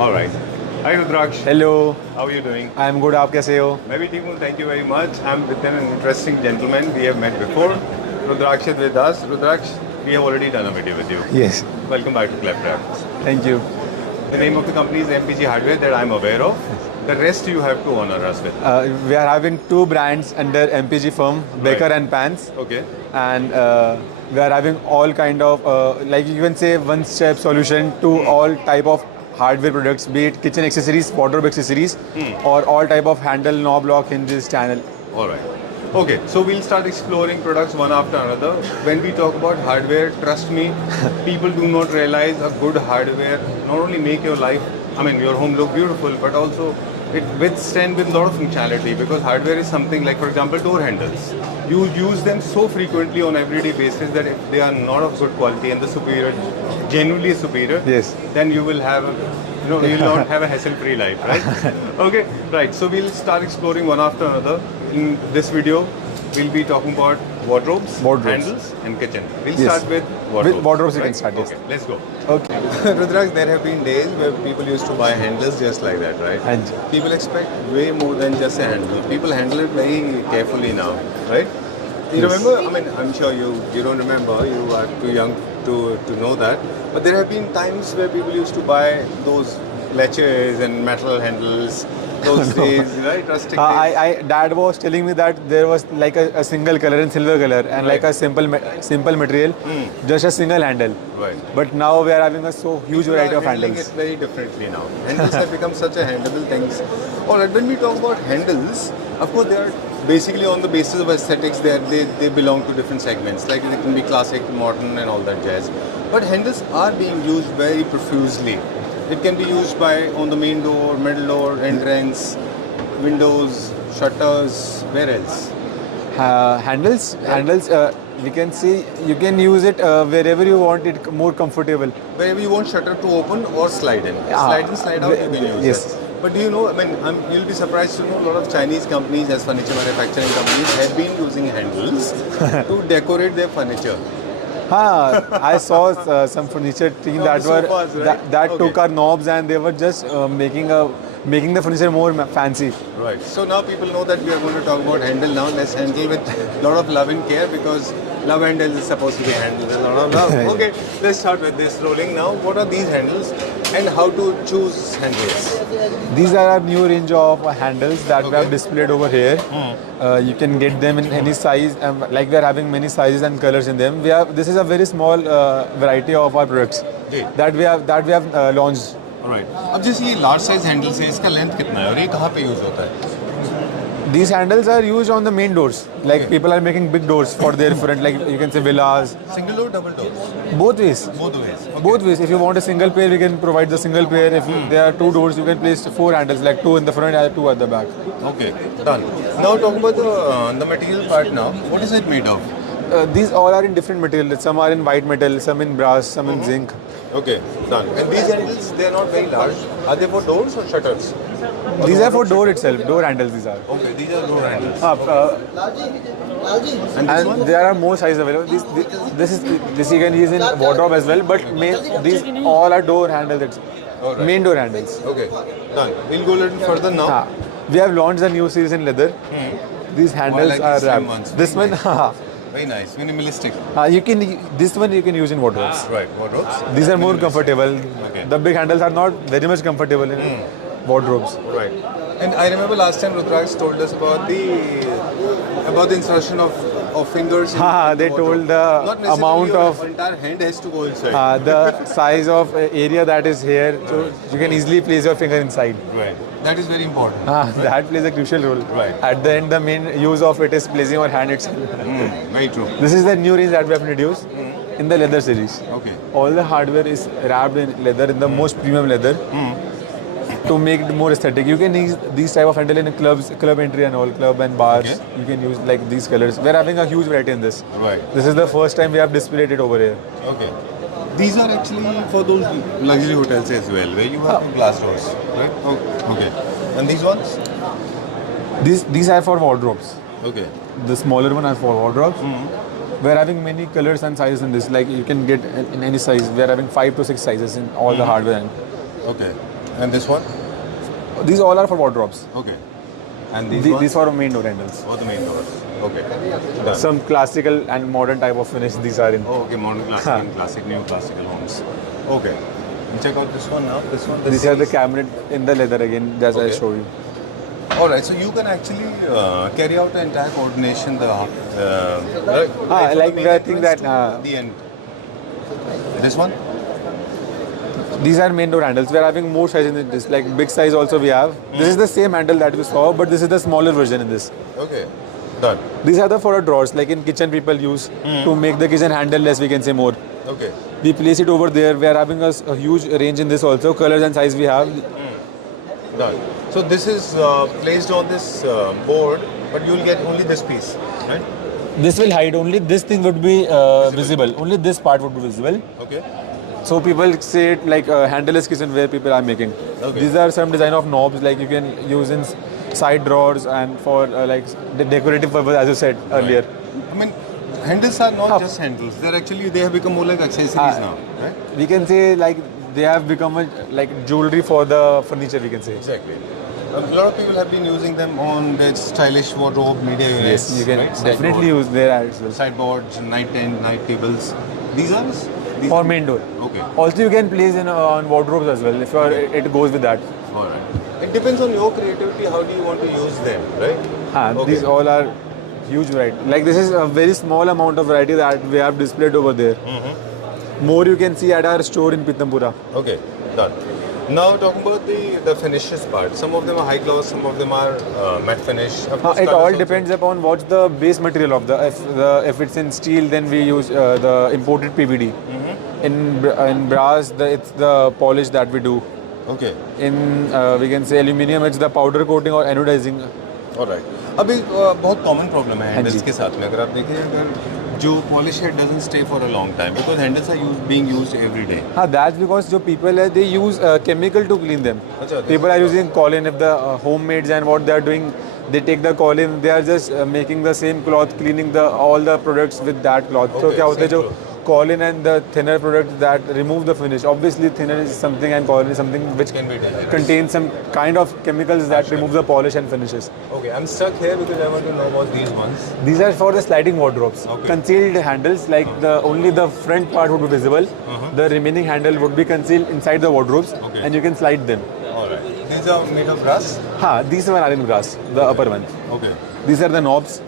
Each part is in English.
All right. Hi Rudraksh. Hello, How are you doing? I am good. आप कैसे हो? मैं भी ठीक हूँ. Thank you very much. I'm with an interesting gentleman. We have met before. Rudraksh is with us. Rudraksh, we have already done a video with you. Yes. Welcome back to Claptrap. Thank you. The name of the company is MPG Hardware that I'm aware of. The rest you have to honor us with. We are having two brands under MPG firm, Baker Right. and Pans, Okay. and we are having all kind of like you can say one-step solution to all type of hardware products, be it kitchen accessories, wardrobe accessories, or all type of handle, knob, lock, hinges, channel. All right. Okay, so we'll start exploring products one after another. When we talk about hardware, trust me, people do not realize a good hardware not only make your life, I mean, your home look beautiful, but also it withstand with a lot of functionality because hardware is something like, for example, door handles. You use them so frequently on everyday basis that if they are not of good quality and the superior, genuinely superior, Yes. then you will have, you will not have a hassle-free life, right? Okay, right. So we'll start exploring one after another. In this video, we'll be talking about wardrobes, Wardrobes. handles, and kitchen. We'll Yes. start with wardrobes. With wardrobes we can start, yes. Okay, let's go. Okay. Rudraksh, there have been days where people used to buy handles just like that, right? And People expect way more than just a handle. People handle it very carefully now, right? You Yes. remember? I mean, I'm sure you don't remember. You are too young to know that. But there have been times where people used to buy those latches and metal handles. Those days, right? Rustic days. Dad was telling me that there was like a single color in silver color and like Right. a simple material, just a single handle. Right. But now we are having a so huge People variety are of handling handles. it very differently now. Handles have become such a handleable things. All right, when we talk about handles, of course they are basically on the basis of aesthetics. They belong to different segments. Like they can be classic, modern, and all that jazz. But handles are being used very profusely. It can be used by on the main door, middle door, entrance, windows, shutters. Where else? Handles. We can see you can use it wherever you want it more comfortable. Wherever you want shutter to open or slide in. Yeah. Slide in, slide out, you can use Yes. it. But do you know, I mean, you'll be surprised to know a lot of Chinese companies as furniture manufacturing companies have been using handles to decorate their furniture. I saw some furniture team No, that the were sofas, right? that took Okay. our knobs and they were just making the furniture more fancy. Right. So now people know that we are going to talk about handle now. Let's handle with a lot of love and care because love handles is supposed to be handled with a lot of love. Okay, let's start with this rolling now. What are these handles and how to choose handles? These are our new range of handles that we Okay. have displayed over here. You can get them in any size. Like we are having many sizes and colors in them. This is a very small variety of our products ji. that we have launched. Alright. अब जैसे ये large size handles है इसका length कितना है और ये कहाँ पे यूज होता है? These handles are used on the main doors. Like people are making big doors for their front, like you can say villas. Single door, double door? Both ways. Both ways. Okay. Both ways. If you want a single pair, we can provide the single pair. If there are two doors, you can place four handles, like two in the front and two at the back. Okay, done. Now talk about the material part now. What is it made of? These all are in different materials. Some are in white metal, some in brass, some in zinc. Okay, done. And these handles, they are not very large. Are they for doors or shutters? Or These the are for wardrobe door shutters? itself, door handles these are. Okay, these are door handles. And And this one? there are more sizes available. This you can use in wardrobe as well, but these all are door handles. Alright. Main door handles. Okay, done. We'll go a little further now. We have launched a new series in leather. These handles like are the slim wrapped. ones. This one, Very nice, minimalistic. this one you can use in wardrobes. Right, wardrobes. These are more Minimalistic. comfortable. Okay. The big handles are not very much comfortable in wardrobes. Right. And I remember last time Rudraksh told us about the insertion of fingers. in They the told wardrobe. the Not necessarily amount your of entire hand has to go inside. the size of area that is here, so you can easily place your finger inside. Right. That is very important. That plays a crucial role. Right. At the end, the main use of it is placing your hand itself. Very true. This is the new range that we have introduced in the leather series. Okay. All the hardware is wrapped in leather, in the most premium leather, to make it more aesthetic. You can use these type of handle in clubs, club entry and all, club and bars. Okay. You can use like these colors. We're having a huge variety in this. Right. This is the first time we have displayed it over here. Okay. These are actually for those luxury hotels as well, where you have glass doors, right? Oh, okay. And these ones? These are for wardrobes. Okay. The smaller one are for wardrobes. We're having many colors and sizes in this. Like you can get in any size. We're having 5 to 6 sizes in all the hardware. Okay. And this one? These all are for wardrobes. Okay. And these ones? These are main door handles. Oh, the main doors. Okay. Done. Some classical and modern type of finish these are in. Oh, okay. Modern classic and classic, new classical homes. Okay. And check out this one now. This one. These are the cabinet in the leather again, as I Okay. show you. All right. So you can actually carry out the entire coordination. Like the we are thinking that, the end. This one. These are main door handles. We are having more size in this. Like big size also we have. This is the same handle that we saw, but this is the smaller version in this. Okay. Done. These are the for drawers, like in kitchen people use to make the kitchen handle less. We can say more. Okay. We place it over there. We are having a huge range in this also. Colors and size we have. Done. So this is placed on this board, but you will get only this piece, right? This will hide only. This thing would be visible. Only this part would be visible. Okay. So people say it like handleless kitchenware people are making. Okay. These are some design of knobs like you can use in side drawers and for like the decorative purpose as you said earlier. I mean, handles are not just handles. They have become more like accessories now, right? We can say like they have become like jewelry for the furniture. We can say. Exactly. A lot of people have been using them on their stylish wardrobe, media units. Yes, you can right? definitely use there as well. Sideboards, night tent, night tables. These are these Or main door. Okay. Also, you can place in on wardrobes as well if you are, it goes with that. All right. It depends on your creativity. How do you want to use them, right? Okay. These all are huge variety. Like this is a very small amount of variety that we have displayed over there. More you can see at our store in Pithampura. Okay. Done. Now talking about the finishes part. Some of them are high gloss. Some of them are matte finish. Of course, It colours all also. depends upon what's the base material of if it's in steel, then we use the imported PVD. In brass, it's the polish that we do. Okay. In we can say aluminium, it's the powder coating or anodizing. Alright. अभी बहुत common problem है हाँ handles जी। के साथ में अगर आप देखें अगर जो पॉलिश है doesn't stay for a long time because handles are being used every day That's because जो people they use chemical to clean them. अच्छा, People are using Colin if the homemades and what they are doing, they take the Colin, they are just making the same cloth, cleaning all the products with that cloth. So Okay, क्या होता है same जो cloth. Colin and the thinner products that remove the finish. Obviously, thinner is something and Colin is something which Can be dangerous. contains some kind of chemicals that remove the polish and finishes. Okay, I'm stuck here because I want to know about these ones. These are for the sliding wardrobes. Okay. Concealed handles, like only the front part would be visible. The remaining handle would be concealed inside the wardrobes, Okay. and you can slide them. Alright. These are made of brass? These one are in brass, the upper one. Okay. These are the knobs.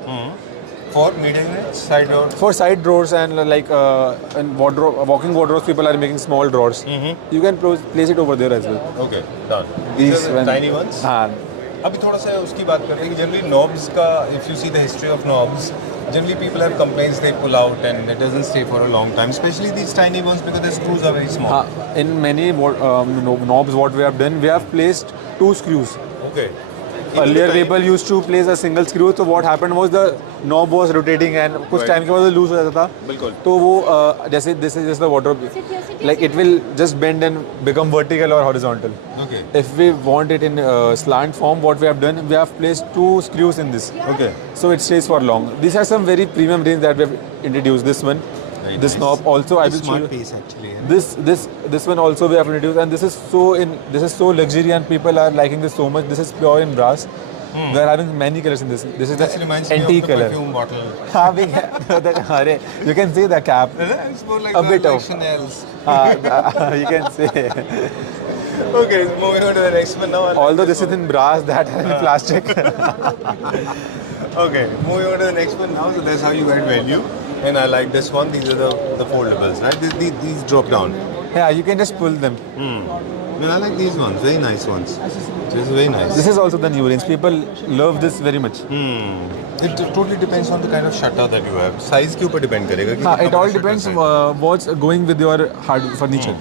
For medium units, side door? For side drawers and like and wardrobe, walking wardrobes, people are making small drawers. You can place it over there as well. Okay, done. These are the tiny ones? हाँ. अभी थोड़ा सा उसकी बात करते हैं कि generally knobs का if you see the history of knobs generally people have complaints they pull out and it doesn't stay for a long time especially these tiny ones because the screws are very small. In many knobs, what we have done, we have placed 2 screws. Okay. Earlier people used to place a single screw, so what happened was the knob was rotating and कुछ Right. time के बाद loose हो जाता था. बिल्कुल. तो वो जैसे this is just the wardrobe, like it will just bend and become vertical or horizontal. Okay. If we want it in slant form, what we have done, we have placed 2 screws in this. Okay. So it stays for long. These are some very premium range that we have introduced. This one, Very this nice. knob also. I will show Smart you. piece actually. This one also we have introduced, and this is so luxury and people are liking this so much. This is pure in brass. We are having many colors in this. This is This the reminds me antique of the color. perfume bottle. You can see the cap. It's more like A bit of. Chanel's. You can say. Okay, moving on to the next one now. Although this is in brass, that is in plastic. Okay, moving on to the next one now. So that's how you add value. And I like this one. These are the foldables, right? These drop down. Yeah, you can just pull them. And I like these ones. Very nice ones. Just very nice. This is also the new range. People love this very much. It totally depends on the kind of shutter that you have. Size के ऊपर depend करेगा कि हाँ, कितना it all बड़ा depends shutter size. what's going with your hard furniture.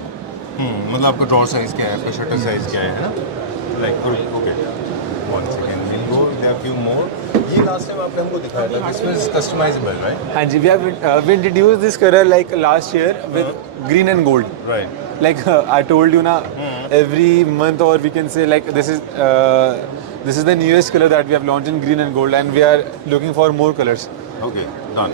मतलब आपका drawer size क्या है, आपका shutter size क्या है ना? Like okay. One second. We'll go. There are few more. ये last time आपने हमको दिखाया था. This was customizable, right? And we have we introduced this color like last year with green and gold. Right. Like I told you na, every month or we can say like this is the newest color that we have launched in green and gold, and we are looking for more colors. Okay done.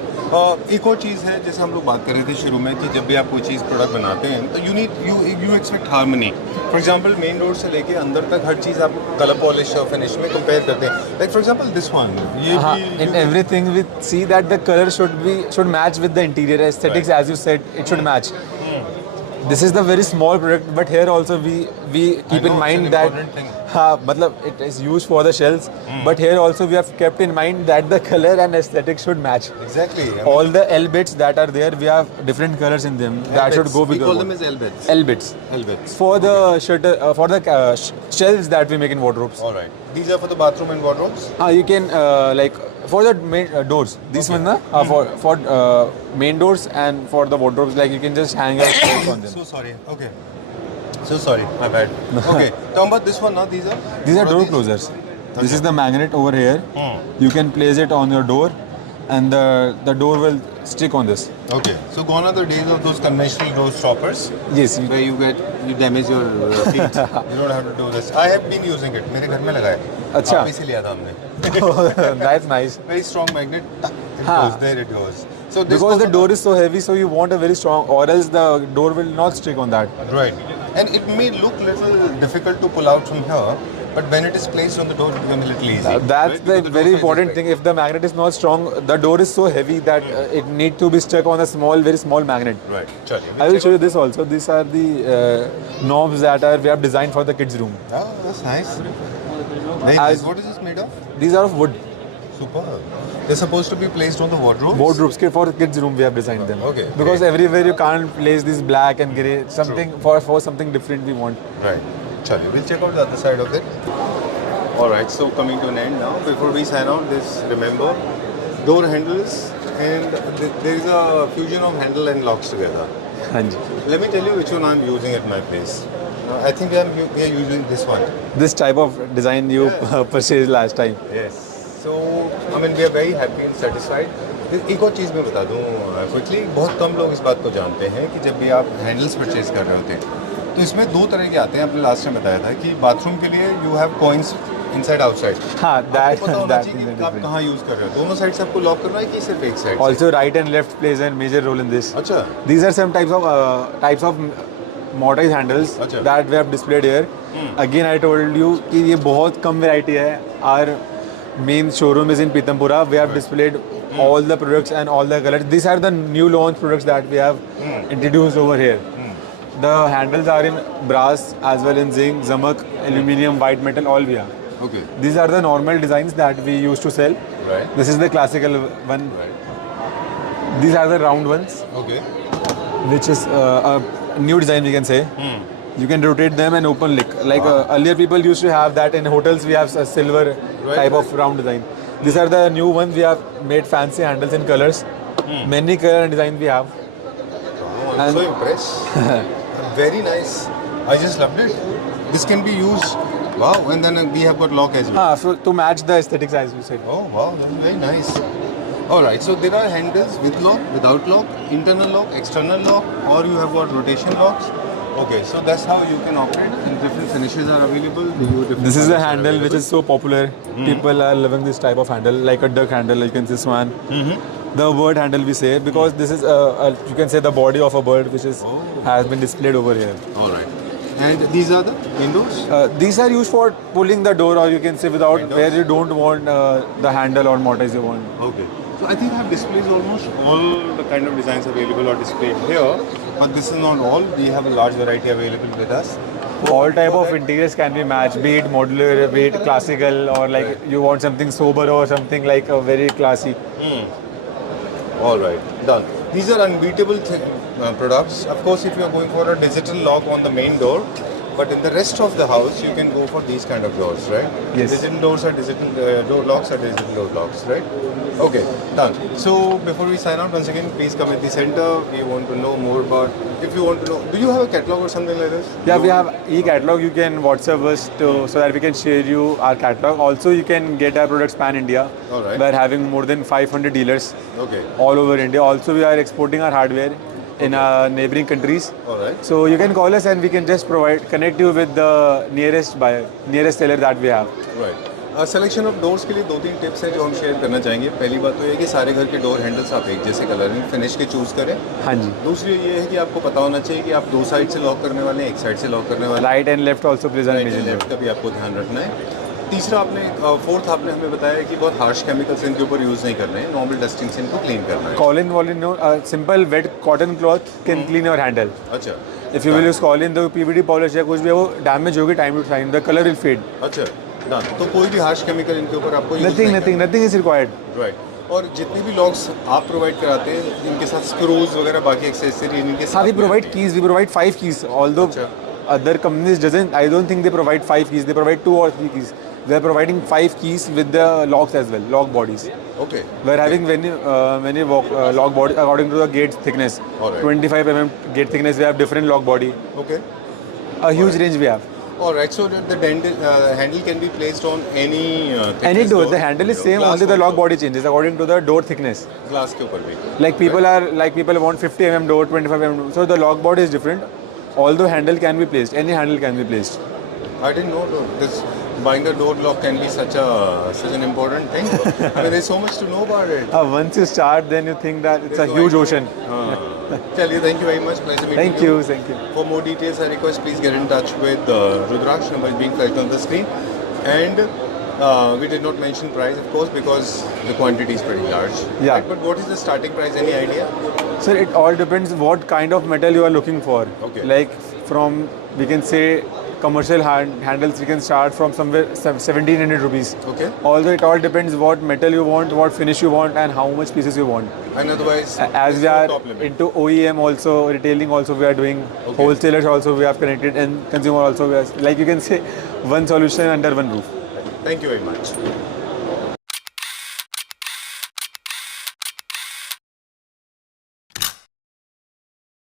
एक और चीज़ है, जैसे हम लोग बात कर रहे थे शुरू में कि जब भी आप कोई चीज़ प्रोडक्ट बनाते हैं तो you expect harmony. For example main door से लेके अंदर तक हर चीज़ आप कलर पॉलिश और फिनिश में कंपेयर करते हैं। Like for example this one, ये In everything we see that the color should match with the interior aesthetics, as you said, it should match. This is the very small product, but here also we keep in know, mind it's an that important thing. matlab it is used for the shells, but here also we have kept in mind that the color and aesthetic should match. Exactly. All the L bits that are there, we have different colors in them that should go We with call the them word. as L-bits. L bits L-bits. for the shutter for the shelves that we make in wardrobes. All right. These are for the bathroom and wardrobes. You can like for the main doors. These ones, na, for main doors and for the wardrobes, like you can just hang your clothes on them. So sorry. Okay. So sorry. My bad. Okay. Talking about this one now. These are. These are what door these? closers. This is the magnet over here. You can place it on your door, and the door will stick on this. Okay. So gone are the days of those conventional door stoppers Yes. where you damage your feet. You don't have to do this. I have been using it. मेरे घर में लगा है. अच्छा. आप इसे लिया था हमने. That's nice. Very strong magnet. Tuck, it हाँ. goes. There it goes. So this Because the goes- door is so heavy, so you want a very strong, or else the door will not stick on that. Right. And it may look little difficult to pull out from here, but when it is placed on the door, it becomes a little easy. That's right? the Because door very size is important big. thing. If the magnet is not strong, the door is so heavy that it need to be stuck on a small, very small magnet. Right. Chaliye. I will show you this also. These are the knobs that we have designed for the kids' room. Oh, that's nice. Very nice. What is this made of? These are of wood. Superb. They're supposed to be placed on the wardrobes. Wardrobes for kids' room we have designed them. Okay, Because great. everywhere you can't place this black and grey. Something for something different we want. Right. Chaliye. We'll check out the other side of it. All right. So coming to an end now. Before we sign out, this remember door handles, and there is a fusion of handle and locks together. हाँ जी. Let me tell you which one I'm using at my place. I think we are using this one. This type of design you purchased last time. Yes. So, I mean, we are very happy and satisfied. एक और चीज़ मैं बता दूँ quickly, बहुत कम लोग इस बात को जानते हैं कि जब भी आप हैंडल्स परचेज कर रहे होते हैं तो इसमें दो तरह के आते हैं. आपने लास्ट टाइम बताया था कि बाथरूम के लिए you have coins inside outside. हाँ, आपको पता होना that चाहिए is कि the आप difference. कहाँ यूज़ कर रहे हो. दोनों साइड से आपको लॉक करना है कि सिर्फ एक side. Also, right and left plays a major role in this. अच्छा. These are some types of motorized handles अच्छा. that we have displayed here. Again, I told you कि ये बहुत कम variety है. Our main showroom is in Pitampura. We have displayed all the products and all the colors. These are the new launch products that we have introduced over here. The handles are in brass as well in zinc, zamak, aluminium, white metal, all we have. Okay. These are the normal designs that we used to sell. Right. This is the classical one. Right. These are the round ones, Okay. which is a new design we can say. You can rotate them and open lick. Like earlier people used to have that in hotels. We have a silver type of round design. These are the new ones. We have made fancy handles in colors. Many color and design we have. Oh, I'm And- so impressed. Very nice. I just loved it. This can be used. Wow. And then we have got lock as well. So to match the aesthetics as you said. Oh wow, that's very nice. All right, so there are handles with lock, without lock, internal lock, external lock, or you have got rotation locks. Okay, so that's how you can operate. And different finishes are available. This is a handle which is so popular. People are loving this type of handle, like a duck handle. You can see swan. The bird handle we say because this is you can say the body of a bird which is has been displayed over here. All right. And these are the windows. These are used for pulling the door, or you can say without Windows. where you don't want the handle or motorize you want. Okay. So I think I have displays almost all the kind of designs available are displayed here. But this is not all. We have a large variety available with us. All type of interiors can be matched, be it modular, be it classical, or like you want something sober or something like a very classy. All right, done. These are unbeatable products. Of course, if you are going for a digital lock on the main door, but in the rest of the house, you can go for these kind of doors, right? Yes. Digital doors are digital door locks are digital door locks, right? Okay, done. So before we sign out, once again, please come at the center. We want to know more about. If you want to know, do you have a catalog or something like this? Yeah, we have e-catalog. You can WhatsApp us so that we can share you our catalog. Also, you can get our products pan-India. All right. We are having more than 500 dealers Okay. all over India. Also, we are exporting our hardware in neighboring countries. All right. So you can call us and we can just connect you with the nearest buyer, nearest seller that we have. Right. Selection of doors के लिए 2-3 tips हैं जो हम share करना चाहेंगे। पहली बात तो ये है कि सारे घर के डोर हैंडल्स आप एक जैसे कलरिंग फिनिश के चूज़ करें। हाँ जी, दूसरी ये है कि आपको पता होना चाहिए कि आप 2 साइड से लॉक करने वाले हैं, एक साइड से लॉक करने वाले हैं। Right and left also please right and left का भी आपको ध्यान रखना है। तीसरा आपने फोर्थ आपने हमें बताया कि बहुत हार्श केमिकल्स इनके ऊपर यूज़ नहीं करने हैं, नॉर्मल डस्टिंग से इनको क्लीन करना है। कॉलिन वॉलिन no simple wet cotton cloth can clean your handle. अच्छा If you will use Colin, the PVD polish या कुछ भी है वो डैमेज होगी time to time, the colour will fade. अच्छा डन। तो कोई भी हार्श केमिकल इनके ऊपर आपको use नथिंग नहीं नथिंग नथिंग इज रिक्वायर्ड. करना। राइट। और जितने भी लॉक्स आप प्रोवाइड कराते हैं इनके साथ स्क्रूज वगैरह बाकी एक्सेसरी इनके हाँ, साथ we में provide आती हैं। keys. We provide 5 keys. Although अच्छा। other companies doesn't, I don't think they provide 5 keys. They provide 2 or 3 keys. They are providing 5 keys with the locks as well, lock bodies. Okay. We are having many lock body according to the gate thickness. Alright. 25 mm gate thickness. We have different lock body. Okay. A huge range we have. Alright, so the handle can be placed on any Any thickness door, the handle is same. Glass Only the lock also. body changes according to the door thickness. Glass के ऊपर भी। Like people want 50 mm door, 25 mm. So the lock body is different. Although handle can be placed, any handle can be placed. I didn't know this. Buying a door lock can be such an important thing. I mean, there's so much to know about it. Once you start, then you think that it's a There's no huge idea. ocean. Tell you, thank you very much. Pleasure meeting Thank you, thank you. For more details, I request please get in touch with Rudraksh. Number is being flashed on the screen. And we did not mention price, of course, because the quantity is pretty large. Yeah. Right? But what is the starting price? Any idea? Sir, it all depends what kind of metal you are looking for. Okay. Like from, we can say, commercial handles, we can start from somewhere 1700 rupees. Okay. Although it all depends what metal you want, what finish you want, and how much pieces you want. And otherwise, As there's we no are top limit. into OEM also, retailing also we are doing, Okay. wholesalers also we have connected, and consumer also we are, like you can say, one solution under one roof. Thank you very much.